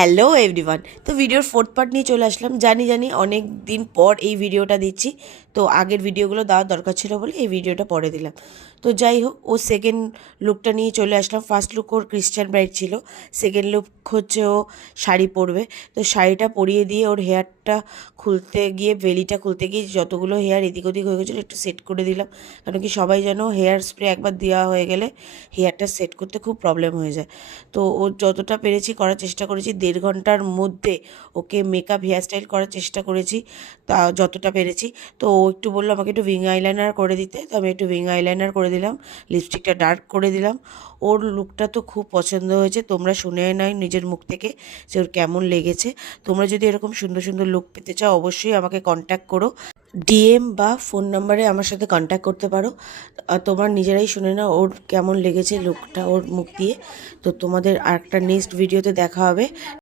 Hello everyone. তো ভিডিওর fourth part নিয়ে চলে আসলাম। জানি অনেক দিন পর এই ভিডিওটা দিচ্ছি। তো আগের ভিডিওগুলো দেওয়ার দরকার ছিল বলে এই ভিডিওটা পরে দিলাম। তো যাই হোক, ও সেকেন্ড লুকটা নিয়ে চলে আসলাম। ফার্স্ট লুক ওর ক্রিশ্চান ব্রাইড ছিল, সেকেন্ড লুক হচ্ছে ও শাড়ি পরবে। তো শাড়িটা পরিয়ে দিয়ে ওর হেয়ারটা খুলতে গিয়ে, বেলিটা খুলতে গিয়ে যতগুলো হেয়ার এদিক ওদিক হয়ে গেছিলো একটু সেট করে দিলাম। কারণ কি সবাই যেন হেয়ার স্প্রে একবার দেওয়া হয়ে গেলে হেয়ারটা সেট করতে খুব প্রবলেম হয়ে যায়। তো ও যতটা পেরেছি করার চেষ্টা করেছি, 1.5 ঘন্টার মধ্যে ওকে মেকআপ হেয়ারস্টাইল করার চেষ্টা করেছি তা যতটা পেরেছি। তো ও একটু বললো আমাকে একটু উইং আইলাইনার করে দিতে, তো আমি একটু উইং আইলাইনার করে দিলাম, লিপস্টিকটা ডার্ক করে দিলাম। ওর লুকটা তো খুব পছন্দ হয়েছে, তোমরা শুনে নাও নিজের মুখ থেকে যে ওর কেমন লেগেছে। তোমরা যদি এরকম সুন্দর সুন্দর লুক পেতে চাও অবশ্যই আমাকে কন্ট্যাক্ট করো, ডিএম বা ফোন নাম্বারে আমার সাথে কন্ট্যাক্ট করতে পারো। তোমার নিজেরাই শুনে নাও ওর কেমন লেগেছে লুকটা ওর মুখ দিয়ে। তো তোমাদের আরেকটা নেক্সট ভিডিওতে দেখা হবে।